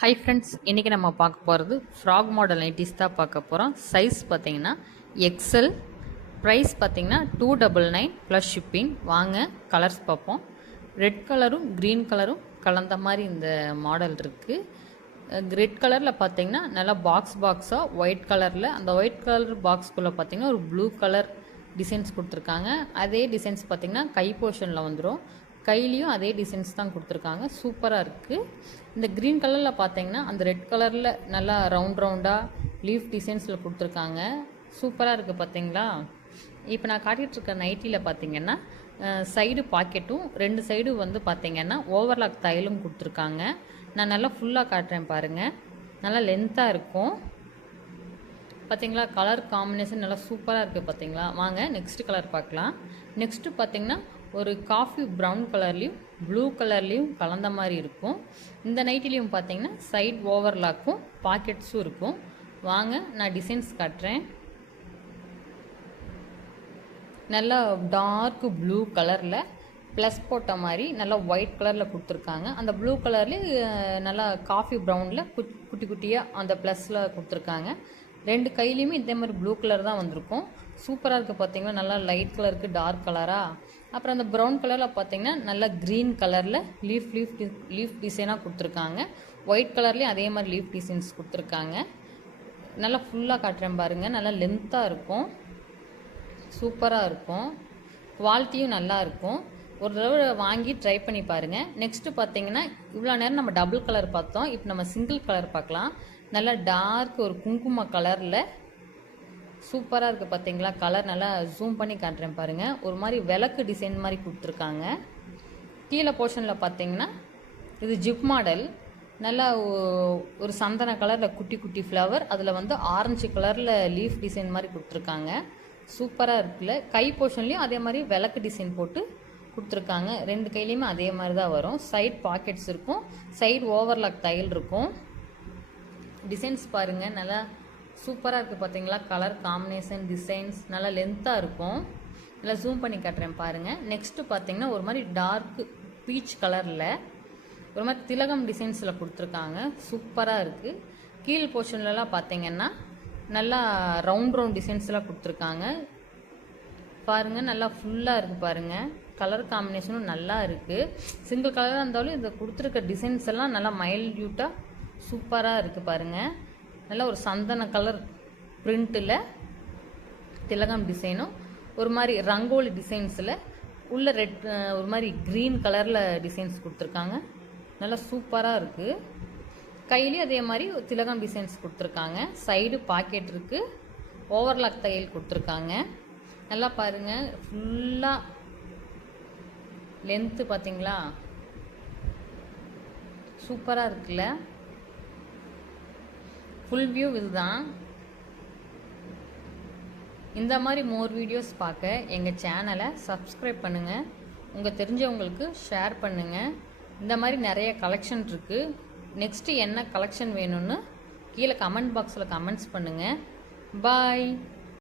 Hi friends, இன்றைக்கி நம்ம பார்க்க போகிறது ஃப்ராக் மாடல் நைட்டிஸ் தான் பார்க்க போகிறோம். சைஸ் பார்த்திங்கன்னா எக்ஸல், ப்ரைஸ் பார்த்திங்கன்னா 299 ப்ளஸ் ஷிப்பிங். வாங்க கலர்ஸ் பார்ப்போம். ரெட் கலரும் க்ரீன் கலரும் கலந்த மாதிரி இந்த மாடல் இருக்குது. ரெட் கலரில் பார்த்திங்கன்னா நல்லா பாக்ஸாக ஒயிட் கலரில், அந்த ஒயிட் கலர் பாக்ஸ்குள்ளே பார்த்திங்கன்னா ஒரு ப்ளூ கலர் டிசைன்ஸ் கொடுத்துருக்காங்க. அதே டிசைன்ஸ் பார்த்திங்கன்னா கை போர்ஷனில் வந்துடும். கையிலையும் அதே டிசைன்ஸ் தான் கொடுத்துருக்காங்க. சூப்பராக இருக்குது. இந்த க்ரீன் கலரில் பார்த்தீங்கன்னா அந்த ரெட் கலரில் நல்லா ரவுண்டாக லீஃப் டிசைன்ஸில் கொடுத்துருக்காங்க. சூப்பராக இருக்குது பார்த்தீங்களா. இப்போ நான் காட்டிகிட்ருக்க நைட்டியில் பார்த்தீங்கன்னா சைடு பாக்கெட்டும் ரெண்டு சைடு வந்து பார்த்தீங்கன்னா ஓவர்லாக் தையலும் கொடுத்துருக்காங்க. நான் நல்லா ஃபுல்லாக காட்டுறேன் பாருங்கள். நல்லா லென்த்தாக இருக்கும் பார்த்தீங்களா. கலர் காம்பினேஷன் நல்லா சூப்பராக இருக்குது பார்த்தீங்களா. வாங்க நெக்ஸ்ட் கலர் பார்க்கலாம். நெக்ஸ்ட்டு பார்த்தீங்கன்னா ஒரு காஃபி ப்ரௌன் கலர்லேயும் ப்ளூ கலர்லேயும் கலந்த மாதிரி இருக்கும். இந்த நைட்டிலையும் பார்த்தீங்கன்னா சைட் ஓவர்லாக்கும் பாக்கெட்ஸும் இருக்கும். வாங்க நான் டிசைன்ஸ் காட்டுறேன். நல்லா டார்க் ப்ளூ கலரில் ப்ளஸ் போட்ட மாதிரி நல்லா ஒயிட் கலரில் கொடுத்துருக்காங்க. அந்த ப்ளூ கலர்லேயே நல்லா காஃபி ப்ரௌனில் குட்டி குட்டியாக அந்த ப்ளஸில் கொடுத்துருக்காங்க. ரெண்டு கையிலையுமே இதே மாதிரி ப்ளூ கலர் தான் வந்திருக்கும். சூப்பராக இருக்குது பார்த்தீங்கன்னா. நல்லா லைட் கலருக்கு டார்க் கலராக, அப்புறம் அந்த ப்ரௌன் கலரில் பார்த்தீங்கன்னா நல்லா க்ரீன் கலரில் லீஃப் டிசைனாக கொடுத்துருக்காங்க. ஒயிட் கலர்லேயும் அதே மாதிரி லீஃப் டிசைன்ஸ் கொடுத்துருக்காங்க. நல்லா ஃபுல்லாக காட்டுறேன் பாருங்கள். நல்லா லென்த்தாக இருக்கும், சூப்பராக இருக்கும், குவாலிட்டியும் நல்லா இருக்கும். ஒரு தடவை வாங்கி ட்ரை பண்ணி பாருங்கள். நெக்ஸ்ட்டு பார்த்தீங்கன்னா இவ்வளோ நேரம் நம்ம டபுள் கலர் பார்த்தோம். இப்போ நம்ம சிங்கிள் கலர் பார்க்கலாம். நல்லா டார்க் ஒரு குங்கும கலரில் சூப்பராக இருக்குது பார்த்தீங்களா. கலர் நல்லா ஜூம் பண்ணி காட்டுறேன் பாருங்கள். ஒரு மாதிரி விளக்கு டிசைன் மாதிரி கொடுத்துருக்காங்க. கீழே போர்ஷனில் பார்த்தீங்கன்னா இது ஜிப் மாடல். நல்லா ஒரு சந்தன கலரில் குட்டி குட்டி ஃப்ளவர், அதில் வந்து ஆரஞ்சு கலரில் லீஃப் டிசைன் மாதிரி கொடுத்துருக்காங்க. சூப்பராக இருக்குல்ல. கை போர்ஷன்லேயும் அதே மாதிரி விளக்கு டிசைன் போட்டு கொடுத்துருக்காங்க. ரெண்டு கையிலையுமே அதே மாதிரி தான் வரும். சைட் பாக்கெட்ஸ் இருக்கும், சைடு ஓவர்லாக் தையல் இருக்கும். டிசைன்ஸ் பாருங்கள் நல்லா சூப்பராக இருக்குது பார்த்தீங்களா. கலர் காம்பினேஷன் டிசைன்ஸ் நல்லா லென்த்தாக இருக்கும். நல்லா ஜூம் பண்ணி காட்டுறேன் பாருங்கள். நெக்ஸ்ட்டு பார்த்தீங்கன்னா ஒரு மாதிரி டார்க் பீச் கலரில் ஒரு மாதிரி திலகம் டிசைன்ஸில் கொடுத்துருக்காங்க. சூப்பராக இருக்குது. கீழ் போர்ஷன்லலாம் பார்த்தீங்கன்னா நல்லா ரவுண்ட் டிசைன்ஸ்லாம் கொடுத்துருக்காங்க பாருங்கள். நல்லா ஃபுல்லாக இருக்குது பாருங்கள். கலர் காம்பினேஷனும் நல்லா இருக்குது. சிங்கிள் கலராக இருந்தாலும் இதை கொடுத்துருக்க டிசைன்ஸ் எல்லாம் நல்லா மைல்யூட்டாக சூப்பராக இருக்குது பாருங்கள். நல்லா ஒரு சந்தன கலர் பிரிண்ட்டில் திலகம் டிசைனும் ஒரு மாதிரி ரங்கோலி டிசைன்ஸில் உள்ள ரெட் ஒரு மாதிரி க்ரீன் கலரில் டிசைன்ஸ் கொடுத்துருக்காங்க. நல்லா சூப்பராக இருக்குது. கையிலேயே அதே மாதிரி திலகம் டிசைன்ஸ் கொடுத்துருக்காங்க. சைடு பாக்கெட் இருக்குது, ஓவர்லாக் தையல் கொடுத்துருக்காங்க. நல்லா பாருங்கள். ஃபுல்லாக லென்த்து பார்த்தீங்களா, சூப்பராக இருக்குல்ல. ஃபுல் வியூ இதுதான். இந்த மாதிரி மோர் வீடியோஸ் பார்க்க எங்கள் சேனலை சப்ஸ்கிரைப் பண்ணுங்கள். உங்கள் தெரிஞ்சவங்களுக்கு ஷேர் பண்ணுங்கள். இந்த மாதிரி நிறைய கலெக்ஷன் இருக்குது. நெக்ஸ்ட்டு என்ன கலெக்ஷன் வேணும்னு கீழே கமெண்ட் பாக்ஸில் கமெண்ட்ஸ் பண்ணுங்கள். பாய்.